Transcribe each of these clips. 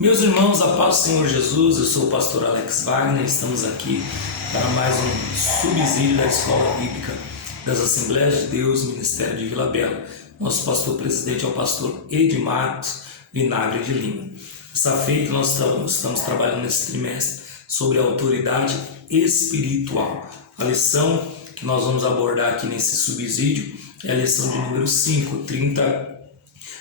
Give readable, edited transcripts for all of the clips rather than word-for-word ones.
Meus irmãos, a paz do Senhor Jesus, eu sou o pastor Alex Wagner, estamos aqui para mais um subsídio da Escola Bíblica das Assembleias de Deus, Ministério de Vila Bela. Nosso pastor presidente é o pastor Edmarcos Vinagre de Lima. Essa feita nós estamos trabalhando nesse trimestre sobre a autoridade espiritual. A lição que nós vamos abordar aqui nesse subsídio é a lição de número 5, 30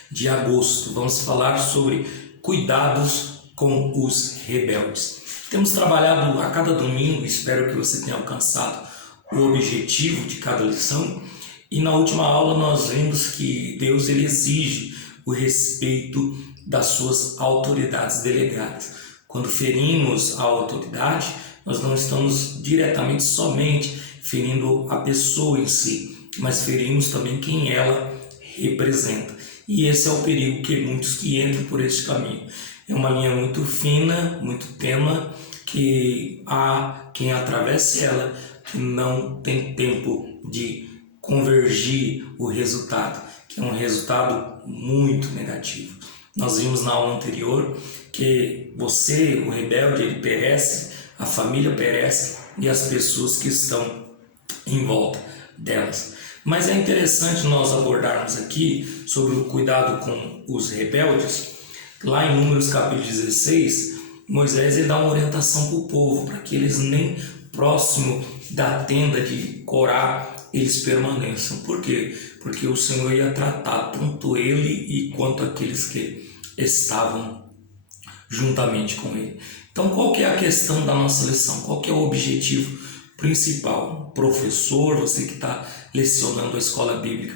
de agosto. Vamos falar sobre cuidados com os rebeldes. Temos trabalhado a cada domingo, espero que você tenha alcançado o objetivo de cada lição. E na última aula nós vimos que Deus ele exige o respeito das suas autoridades delegadas. Quando ferimos a autoridade, nós não estamos diretamente somente ferindo a pessoa em si, mas ferimos também quem ela representa. E esse é o perigo que muitos que entram por este caminho. É uma linha muito fina, muito tênue, que há quem atravesse ela que não tem tempo de convergir o resultado, que é um resultado muito negativo. Nós vimos na aula anterior que você, o rebelde, ele perece, a família perece e as pessoas que estão em volta delas. Mas é interessante nós abordarmos aqui sobre o cuidado com os rebeldes. Lá em Números capítulo 16, Moisés ele dá uma orientação para o povo, para que eles nem próximo da tenda de Corá eles permaneçam. Por quê? Porque o Senhor ia tratar tanto ele e quanto aqueles que estavam juntamente com ele. Então qual que é a questão da nossa lição? Qual que é o objetivo principal? Professor, você que está lecionando a escola bíblica,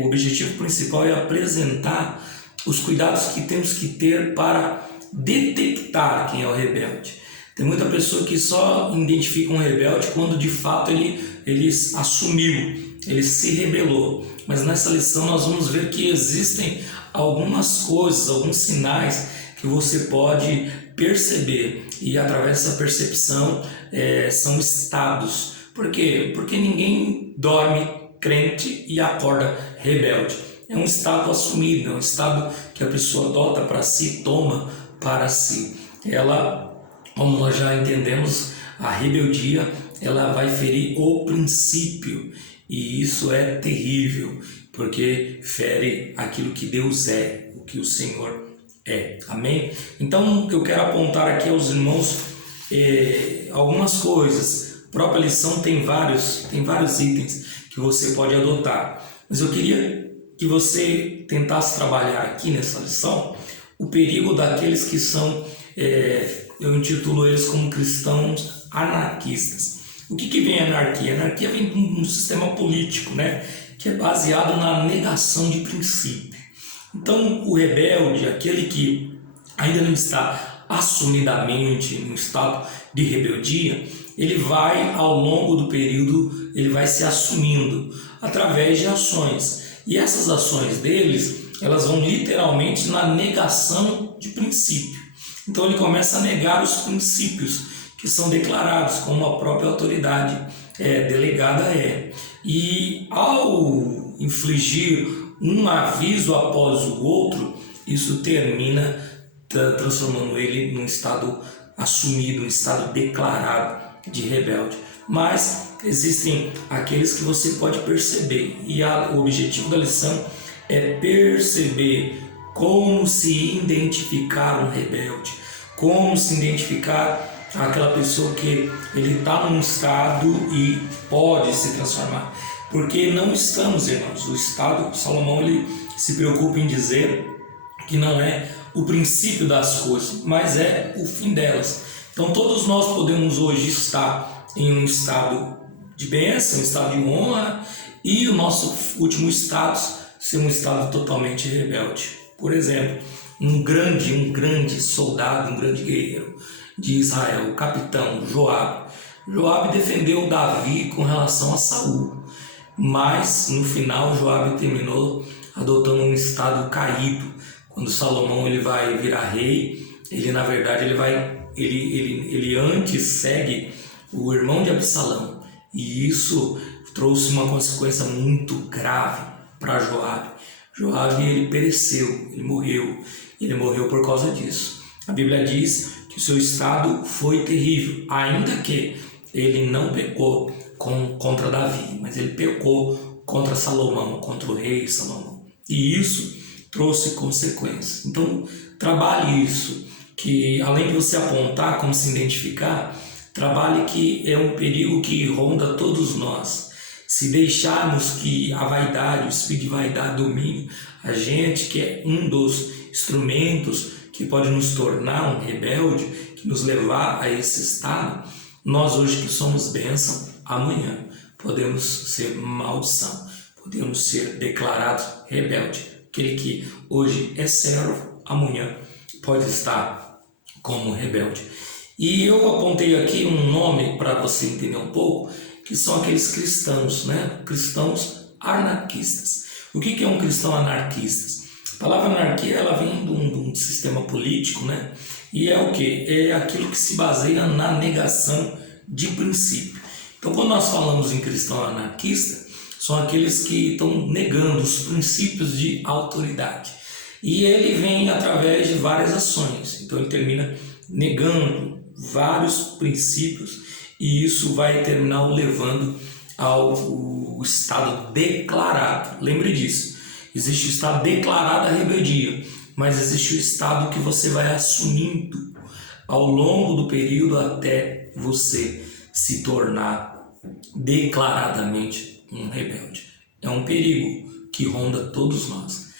o objetivo principal é apresentar os cuidados que temos que ter para detectar quem é o rebelde. Tem muita pessoa que só identifica um rebelde quando de fato ele assumiu, ele se rebelou. Mas nessa lição nós vamos ver que existem algumas coisas, alguns sinais que você pode perceber, e através dessa percepção são estados. Por quê? Porque ninguém dorme crente e acorda rebelde. É um estado assumido, é um estado que a pessoa adota para si, toma para si. Ela, como nós já entendemos, a rebeldia ela vai ferir o princípio, e isso é terrível, porque fere aquilo que Deus é, o que o Senhor é. Amém? Então eu quero apontar aqui aos irmãos algumas coisas. A própria lição tem vários itens que você pode adotar, mas eu queria que você tentasse trabalhar aqui nessa lição o perigo daqueles que são, eu intitulo eles como cristãos anarquistas. O que vem a anarquia? A anarquia vem de um sistema político, né, que é baseado na negação de princípio. Então o rebelde, aquele que ainda não está assumidamente no estado de rebeldia, ele vai ao longo do período, ele vai se assumindo através de ações. E essas ações deles, elas vão literalmente na negação de princípio. Então ele começa a negar os princípios que são declarados, como a própria autoridade delegada é. E ao infligir um aviso após o outro, isso termina transformando ele num estado assumido, um estado declarado de rebelde. Mas existem aqueles que você pode perceber, e o objetivo da lição é perceber como se identificar um rebelde, como se identificar aquela pessoa que ele está num estado e pode se transformar. Porque não estamos, irmãos, o estado, Salomão ele se preocupa em dizer que não é o princípio das coisas, mas é o fim delas. Então todos nós podemos hoje estar em um estado de bênção, um estado de honra, e o nosso último status ser um estado totalmente rebelde. Por exemplo, um grande soldado, um grande guerreiro de Israel, o capitão Joabe. Joabe defendeu Davi com relação a Saul, mas no final Joabe terminou adotando um estado caído. Quando Salomão ele vai virar rei, ele na verdade ele antes segue o irmão de Absalão, e isso trouxe uma consequência muito grave para Joabe. Joabe ele pereceu, ele morreu. Ele morreu por causa disso. A Bíblia diz que o seu estado foi terrível, ainda que ele não pecou contra Davi, mas ele pecou contra Salomão, contra o rei Salomão. E isso trouxe consequências. Então, trabalhe isso, que além de você apontar como se identificar, trabalhe que é um perigo que ronda todos nós. Se deixarmos que a vaidade, o espírito de vaidade domine a gente, que é um dos instrumentos que pode nos tornar um rebelde, que nos levar a esse estado, nós hoje que somos bênção, amanhã podemos ser maldição, podemos ser declarados rebelde. Aquele que hoje é servo, amanhã pode estar como rebelde. E eu apontei aqui um nome para você entender um pouco, que são aqueles cristãos, né? Cristãos anarquistas. O que é um cristão anarquista? A palavra anarquia ela vem de um sistema político, né? E é o que? É aquilo que se baseia na negação de princípio. Então, quando nós falamos em cristão anarquista, são aqueles que estão negando os princípios de autoridade. E ele vem através de várias ações. Então, ele termina negando vários princípios e isso vai terminar o levando ao estado declarado. Lembre disso. Existe o estado declarado da rebeldia, mas existe o estado que você vai assumindo ao longo do período até você se tornar declaradamente um rebelde. É um perigo que ronda todos nós.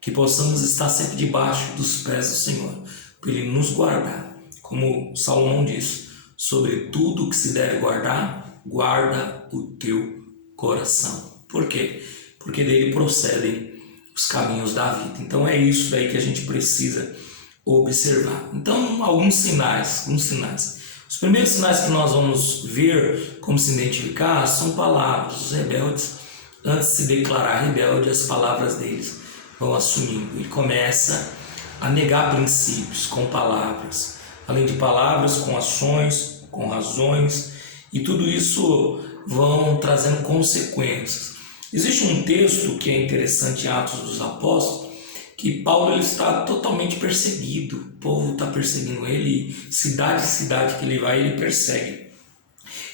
Que possamos estar sempre debaixo dos pés do Senhor, para Ele nos guardar. Como Salomão diz, sobre tudo que se deve guardar, guarda o teu coração. Por quê? Porque dele procedem os caminhos da vida. Então é isso aí que a gente precisa observar. Então, alguns sinais. Os primeiros sinais que nós vamos ver como se identificar são palavras. Os rebeldes, antes de se declarar rebelde, as palavras deles vão assumindo. Ele começa a negar princípios com palavras. Além de palavras, com ações, com razões. E tudo isso vão trazendo consequências. Existe um texto que é interessante em Atos dos Apóstolos, que Paulo ele está totalmente perseguido. O povo está perseguindo ele, cidade que ele vai, ele persegue.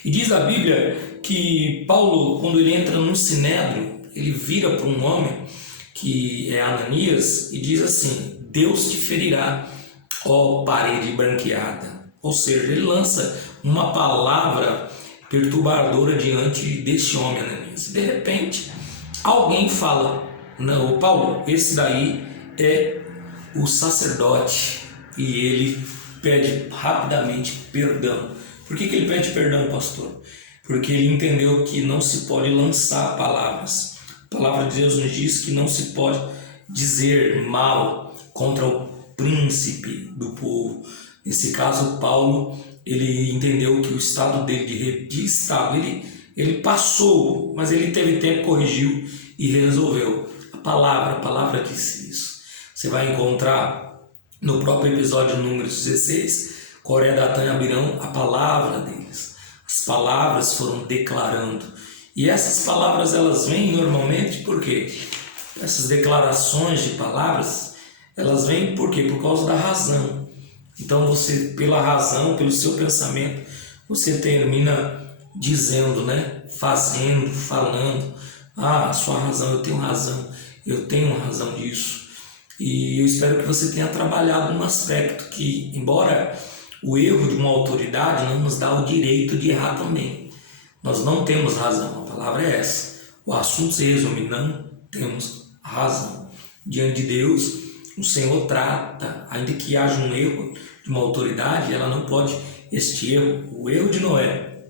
E diz a Bíblia que Paulo, quando ele entra no Sinédrio, ele vira para um homem, que é Ananias, e diz assim: Deus te ferirá, ó parede branqueada. Ou seja, ele lança uma palavra perturbadora diante deste homem, Ananias. De repente, alguém fala: não, Paulo, esse daí é o sacerdote. E ele pede rapidamente perdão. Por que ele pede perdão, pastor? Porque ele entendeu que não se pode lançar palavras. A palavra de Deus nos diz que não se pode dizer mal contra o príncipe do povo. Nesse caso, Paulo, ele entendeu que o estado dele de estado, ele passou, mas ele teve tempo, corrigiu e resolveu. A palavra disse isso. Você vai encontrar no próprio episódio número 16, Coré, Datã e Abirão, a palavra deles. As palavras foram declarando. E essas palavras, elas vêm normalmente por quê? Essas declarações de palavras, elas vêm por quê? Por causa da razão. Então você, pela razão, pelo seu pensamento, você termina dizendo, né? Fazendo, falando. Ah, sua razão, eu tenho razão disso. E eu espero que você tenha trabalhado num aspecto que, embora o erro de uma autoridade não nos dá o direito de errar também. Nós não temos razão, a palavra é essa. O assunto se resume: não temos razão. Diante de Deus, o Senhor trata, ainda que haja um erro de uma autoridade, ela não pode, o erro de Noé,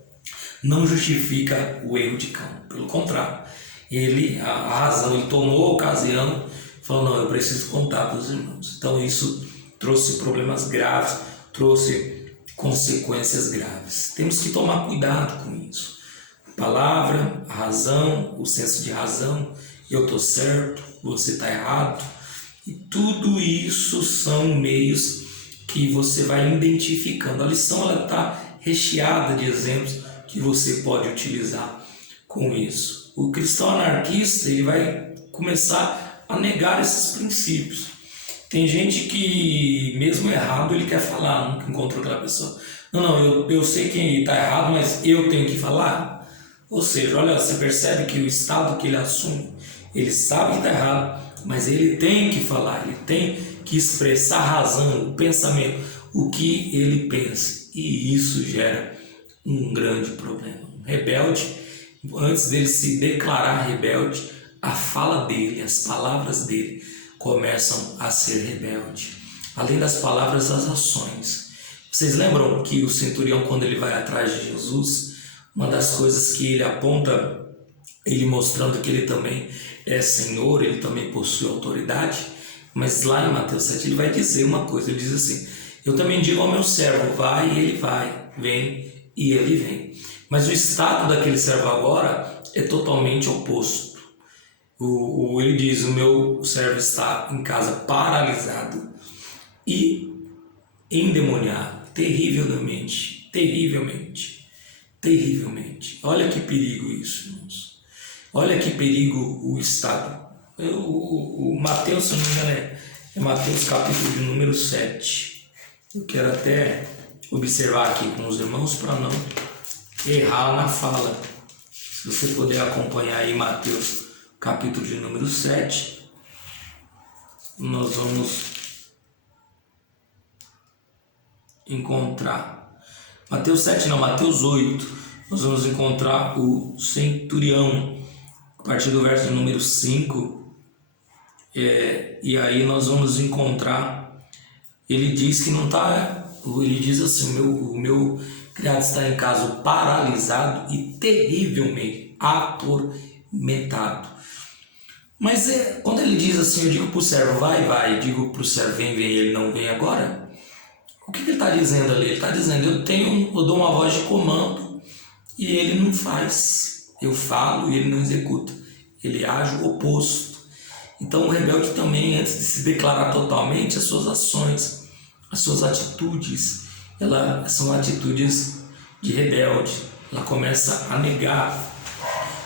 não justifica o erro de Cão. Pelo contrário, a razão, ele tomou a ocasião, falou: não, eu preciso contar para os irmãos. Então isso trouxe problemas graves, trouxe consequências graves. Temos que tomar cuidado com isso. A palavra, a razão, o senso de razão, eu estou certo, você está errado. E tudo isso são meios que você vai identificando. A lição está recheada de exemplos que você pode utilizar com isso. O cristão anarquista ele vai começar a negar esses princípios. Tem gente que, mesmo errado, ele quer falar, nunca encontrou aquela pessoa. Não, eu sei que está errado, mas eu tenho que falar. Ou seja, olha, você percebe que o estado que ele assume, ele sabe que está errado, mas ele tem que falar, ele tem que expressar a razão, o pensamento, o que ele pensa. E isso gera um grande problema. Um rebelde, antes dele se declarar rebelde, a fala dele, as palavras dele começam a ser rebelde. Além das palavras, as ações. Vocês lembram que o centurião, quando ele vai atrás de Jesus, uma das coisas que ele aponta, ele mostrando que ele também é Senhor, ele também possui autoridade, mas lá em Mateus 7 ele vai dizer uma coisa, ele diz assim: eu também digo ao meu servo, vai e ele vai, vem e ele vem. Mas o estado daquele servo agora é totalmente oposto. Ele diz: o meu servo está em casa paralisado e endemoniado, terrivelmente. Olha que perigo isso, irmãos. Olha que perigo o estado. O Mateus, se não me engano, é Mateus capítulo de número 7. Eu quero até observar aqui com os irmãos para não errar na fala. Se você puder acompanhar aí Mateus capítulo de número 7, nós vamos encontrar Mateus 8, nós vamos encontrar o centurião, a partir do verso de número 5, e aí nós vamos encontrar, ele diz que não está, ele diz assim: o meu criado está em casa paralisado e terrivelmente atormentado. Mas quando ele diz assim, eu digo para o servo, vai, digo para o servo, vem, ele não vem agora. O que ele está dizendo ali? Ele está dizendo, eu dou uma voz de comando e ele não faz. Eu falo e ele não executa. Ele age o oposto. Então o rebelde também, antes de se declarar totalmente, as suas ações, as suas atitudes, elas são atitudes de rebelde. Ela começa a negar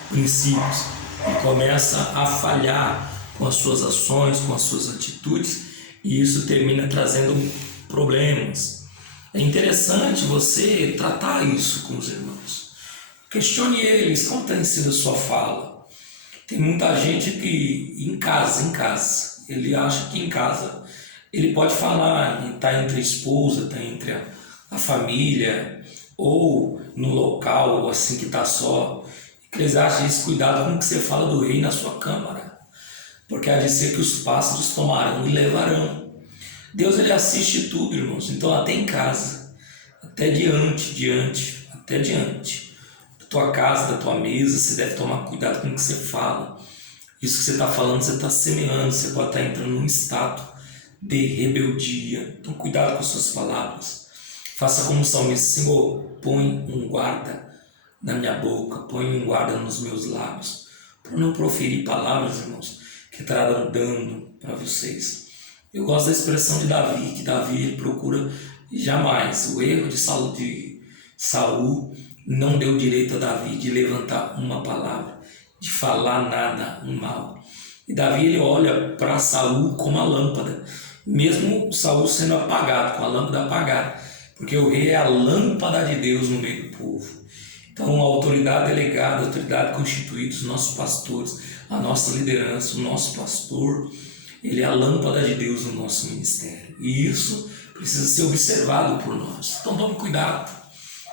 princípios, ele começa a falhar com as suas ações, com as suas atitudes, e isso termina trazendo problemas. É interessante você tratar isso com os irmãos. Questione eles, como tem sido a sua fala. Tem muita gente que em casa, ele acha que em casa ele pode falar, está entre a esposa, está entre a família, ou no local assim que está só. Eclesiastes diz: cuidado com o que você fala do rei na sua câmara, porque há de ser que os pássaros tomarão e levarão. Deus, ele assiste tudo, irmãos. Então até em casa, até diante da tua casa, da tua mesa, você deve tomar cuidado com o que você fala. Isso que você está falando, você está semeando, você pode estar entrando num estado de rebeldia. Então cuidado com as suas palavras. Faça como o salmista: Senhor, põe um guarda na minha boca, põe um guarda nos meus lábios, para não proferir palavras, irmãos, que trarão dano para vocês. Eu gosto da expressão de Davi, que Davi ele procura jamais. O erro de Saul não deu direito a Davi de levantar uma palavra, de falar nada mal. E Davi, ele olha para Saul como a lâmpada, mesmo Saul sendo apagado, com a lâmpada apagada, porque o rei é a lâmpada de Deus no meio do povo. Então a autoridade delegada, a autoridade constituída, os nossos pastores, a nossa liderança, o nosso pastor, ele é a lâmpada de Deus no nosso ministério. E isso precisa ser observado por nós. Então tome cuidado.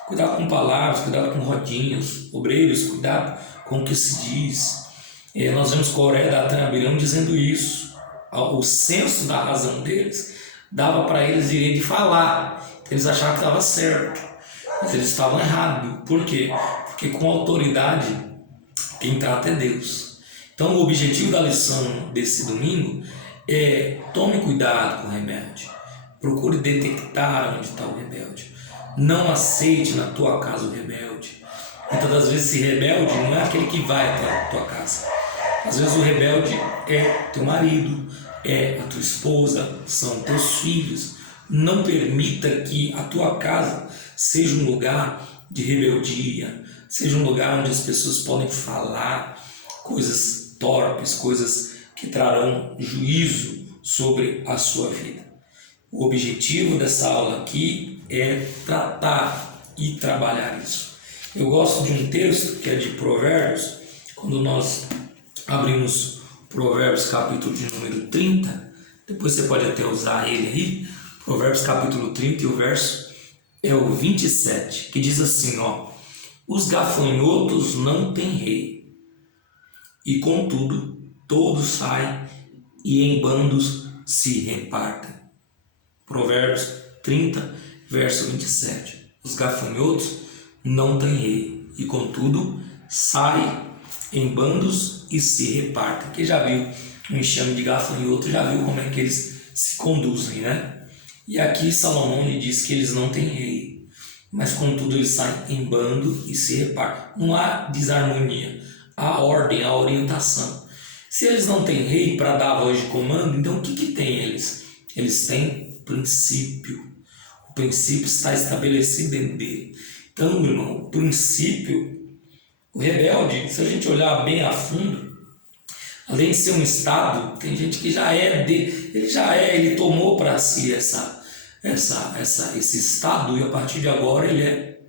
Cuidado com palavras, cuidado com rodinhas. Obreiros, cuidado com o que se diz. Nós vemos Coré, Datã e Abirão dizendo isso. O senso da razão deles dava para eles irem de falar. Eles achavam que estava certo, mas eles estavam errados. Por quê? Porque com autoridade quem trata é Deus. Então o objetivo da lição desse domingo é: tome cuidado com o rebelde. Procure detectar onde está o rebelde. Não aceite na tua casa o rebelde. Muitas das vezes esse rebelde não é aquele que vai até a tua casa. Às vezes o rebelde é teu marido, é a tua esposa, são teus filhos. Não permita que a tua casa seja um lugar de rebeldia, seja um lugar onde as pessoas podem falar coisas torpes, coisas que trarão juízo sobre a sua vida. O objetivo dessa aula aqui é tratar e trabalhar isso. Eu gosto de um texto que é de Provérbios, quando nós abrimos Provérbios capítulo de número 30, depois você pode até usar ele aí, Provérbios capítulo 30 e o verso é o 27, que diz assim, os gafanhotos não têm rei, e contudo todos saem e em bandos se repartem. Provérbios 30, verso 27. Os gafanhotos não têm rei, e contudo saem em bandos e se repartem. Quem já viu um enxame de gafanhoto, já viu como é que eles se conduzem, né? E aqui Salomão lhe diz que eles não têm rei, mas contudo eles saem em bando e se repartem. Não há desarmonia, há ordem, há orientação. Se eles não têm rei para dar a voz de comando, então o que tem eles? Eles têm princípio. O princípio está estabelecido dentro dele. Então, meu irmão, o princípio, o rebelde, se a gente olhar bem a fundo, além de ser um estado, tem gente que ele tomou para si esse estado, e a partir de agora ele é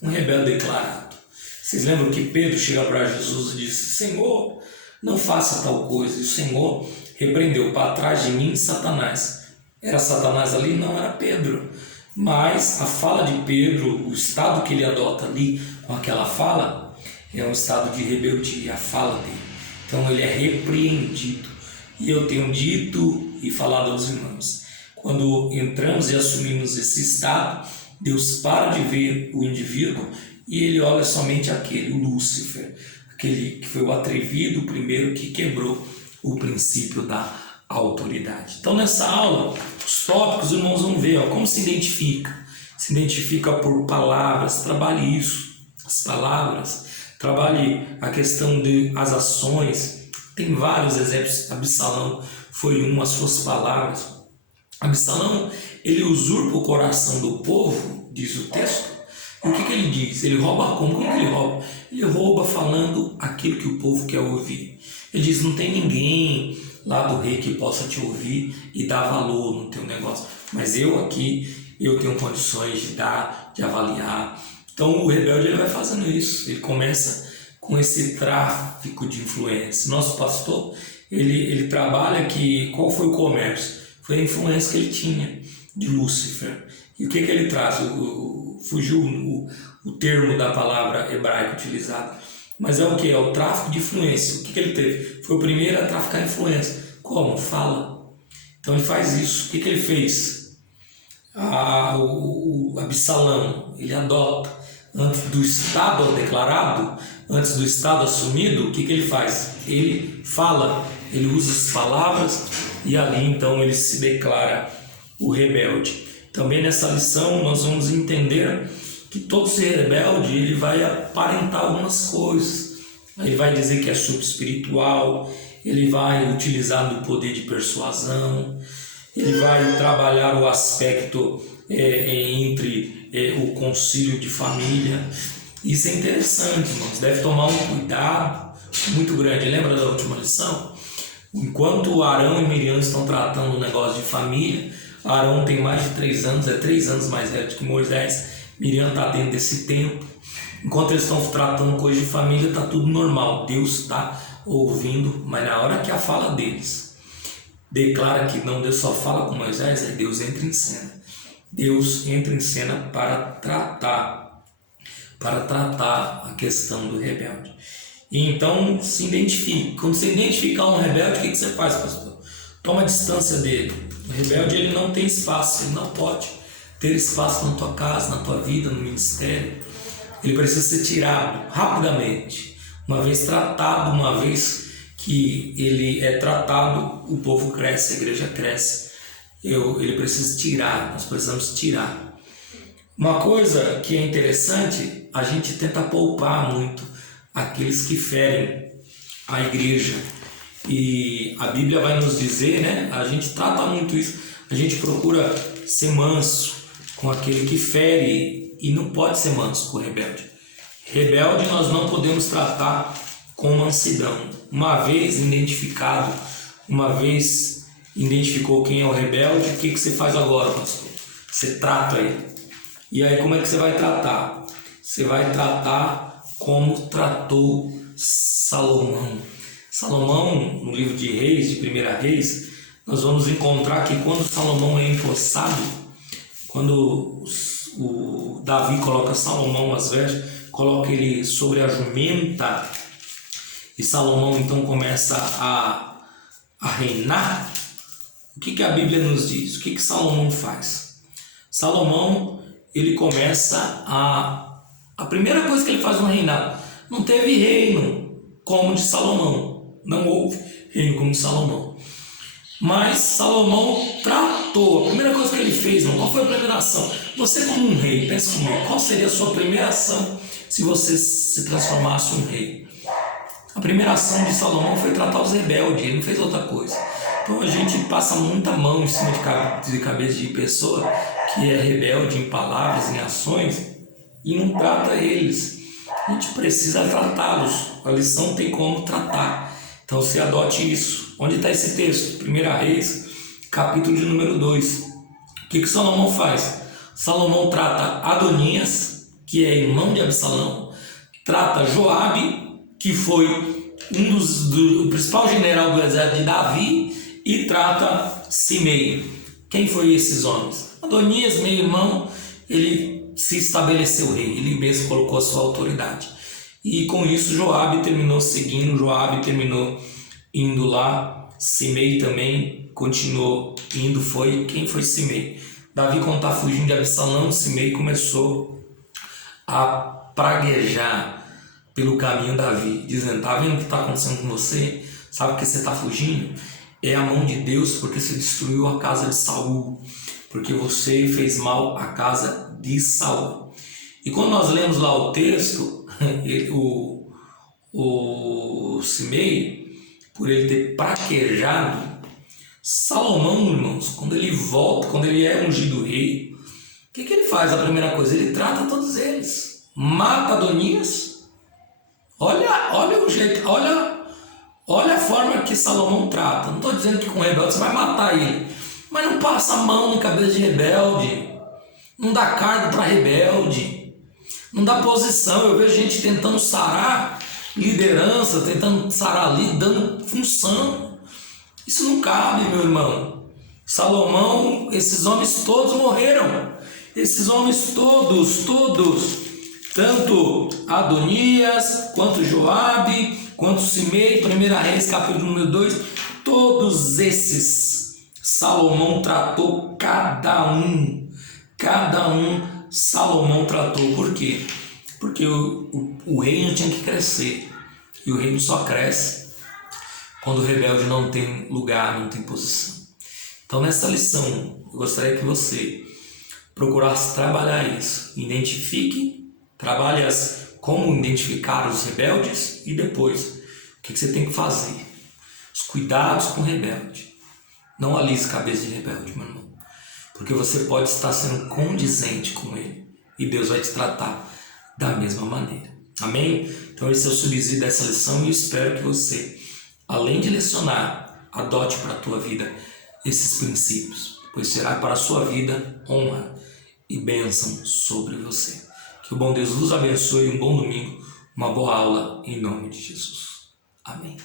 um rebelde declarado. Vocês lembram que Pedro chega para Jesus e disse: Senhor, não faça tal coisa. E o Senhor repreendeu: para trás de mim, Satanás. Era Satanás ali? Não, era Pedro. Mas a fala de Pedro, o estado que ele adota ali com aquela fala, é um estado de rebeldia, a fala dele. Então ele é repreendido. E eu tenho dito e falado aos irmãos, quando entramos e assumimos esse estado, Deus para de ver o indivíduo e ele olha somente aquele, o Lúcifer, aquele que foi o atrevido, o primeiro que quebrou o princípio da autoridade. Então nessa aula, os tópicos, os irmãos vão ver como se identifica. Se identifica por palavras, trabalhe isso, as palavras, trabalhe a questão das ações. Tem vários exemplos. Absalão foi as suas palavras. Absalão, ele usurpa o coração do povo, diz o texto. E o que ele diz? Ele rouba como? Como que ele rouba? Ele rouba falando aquilo que o povo quer ouvir. Ele diz: não tem ninguém lá do rei que possa te ouvir e dar valor no teu negócio. Mas eu aqui, eu tenho condições de dar, de avaliar. Então o rebelde ele vai fazendo isso. Ele começa com esse tráfico de influência. Nosso pastor, ele trabalha que... Qual foi o comércio? Foi a influência que ele tinha de Lúcifer. E o que ele traz? Fugiu o termo da palavra hebraica utilizada. Mas é o que? É o tráfico de influência. O que ele teve? Foi o primeiro a traficar influência. Como? Fala. Então ele faz isso. O que ele fez? O Absalão, ele adota, antes do estado declarado, antes do estado assumido, o que ele faz? Ele fala, ele usa as palavras e ali então ele se declara o rebelde. Também nessa lição nós vamos entender que todo ser rebelde ele vai aparentar algumas coisas. Ele vai dizer que é subespiritual, ele vai utilizar do poder de persuasão, ele vai trabalhar o aspecto entre o concílio de família. Isso é interessante, irmãos. Deve tomar um cuidado muito grande. Lembra da última lição? Enquanto Arão e Miriam estão tratando um negócio de família, Arão tem mais de 3 anos, é 3 anos mais velho que Moisés. Miriam está dentro desse tempo. Enquanto eles estão tratando coisa de família, está tudo normal. Deus está ouvindo, mas na hora que a fala deles declara que não, Deus só fala com Moisés, aí Deus entra em cena. Deus entra em cena para tratar a questão do rebelde. E então se identifica. Quando você identificar um rebelde, o que você faz, pastor? Toma distância dele. O rebelde ele não tem espaço, ele não pode ter espaço na tua casa, na tua vida, no ministério. Ele precisa ser tirado rapidamente. Uma vez tratado, uma vez que ele é tratado, o povo cresce, a igreja cresce. Ele precisa tirar, nós precisamos tirar. Uma coisa que é interessante, a gente tenta poupar muito aqueles que ferem a igreja. E a Bíblia vai nos dizer, né? A gente trata muito isso, a gente procura ser manso com aquele que fere e não pode ser manso com o rebelde. Rebelde nós não podemos tratar com mansidão. Uma vez identificado, uma vez identificou quem é o rebelde, o que você faz agora, pastor? Você trata ele. E aí como é que você vai tratar? Você vai tratar como tratou Salomão. Salomão, no livro de Reis, de 1 Reis, nós vamos encontrar que quando Salomão é empossado, quando o Davi coloca Salomão às vestes, coloca ele sobre a jumenta, e Salomão então começa a reinar. O que a Bíblia nos diz? O que Salomão faz? Salomão, ele começa a primeira coisa que ele faz no reinado, não teve reino como de Salomão, não houve reino como de Salomão, mas Salomão tratou, a primeira coisa que ele fez, qual foi a primeira ação? Você como um rei, pensa comigo, qual seria a sua primeira ação se você se transformasse um rei? A primeira ação de Salomão foi tratar os rebeldes, ele não fez outra coisa. Então a gente passa muita mão em cima de cabeça de pessoa que é rebelde em palavras, em ações, e não trata eles. A gente precisa tratá-los. A lição tem como tratar. Então você adote isso. Onde está esse texto? 1 Reis, capítulo de número 2. O que Salomão faz? Salomão trata Adonias, que é irmão de Absalão, trata Joabe, que foi o principal general do exército de Davi, e trata Simei. Quem foi esses homens? Adonias, meu irmão, ele se estabeleceu rei, ele mesmo colocou a sua autoridade. E com isso Joabe terminou seguindo, Joabe terminou indo lá, Simei também continuou indo. Quem foi Simei? Davi, quando está fugindo de Absalão, Simei começou a praguejar pelo caminho Davi, dizendo: tá vendo o que está acontecendo com você? Sabe por que você está fugindo? É a mão de Deus, porque você destruiu a casa de Saul, porque você fez mal à casa de Saul. E quando nós lemos lá o texto, o Simei, por ele ter praquejado, Salomão, irmãos, quando ele volta, quando ele é ungido rei, o que ele faz? A primeira coisa, ele trata todos eles, mata Adonias. Olha o jeito, olha a forma que Salomão trata. Não estou dizendo que com rebelde você vai matar ele, mas não passa a mão na cabeça de rebelde, não dá cargo para rebelde, não dá posição. Eu vejo gente tentando sarar liderança, tentando sarar ali, dando função. Isso não cabe, meu irmão. Salomão, esses homens todos morreram. Esses homens todos, tanto Adonias, quanto Joabe, quanto Simei, 1 Reis, capítulo número 2, todos esses Salomão tratou cada um Salomão tratou. Por quê? Porque o reino tinha que crescer, e o reino só cresce quando o rebelde não tem lugar, não tem posição. Então nessa lição, eu gostaria que você procurasse trabalhar isso, trabalhe como identificar os rebeldes, e depois, o que você tem que fazer? Os cuidados com o rebelde. Não alise cabeça de rebelde, meu irmão, porque você pode estar sendo condizente com ele, e Deus vai te tratar da mesma maneira. Amém? Então esse é o subsídio dessa lição, e eu espero que você, além de lecionar, adote para a tua vida esses princípios, pois será para a sua vida honra e bênção sobre você. Que o bom Deus vos abençoe, um bom domingo, uma boa aula, em nome de Jesus. Amém.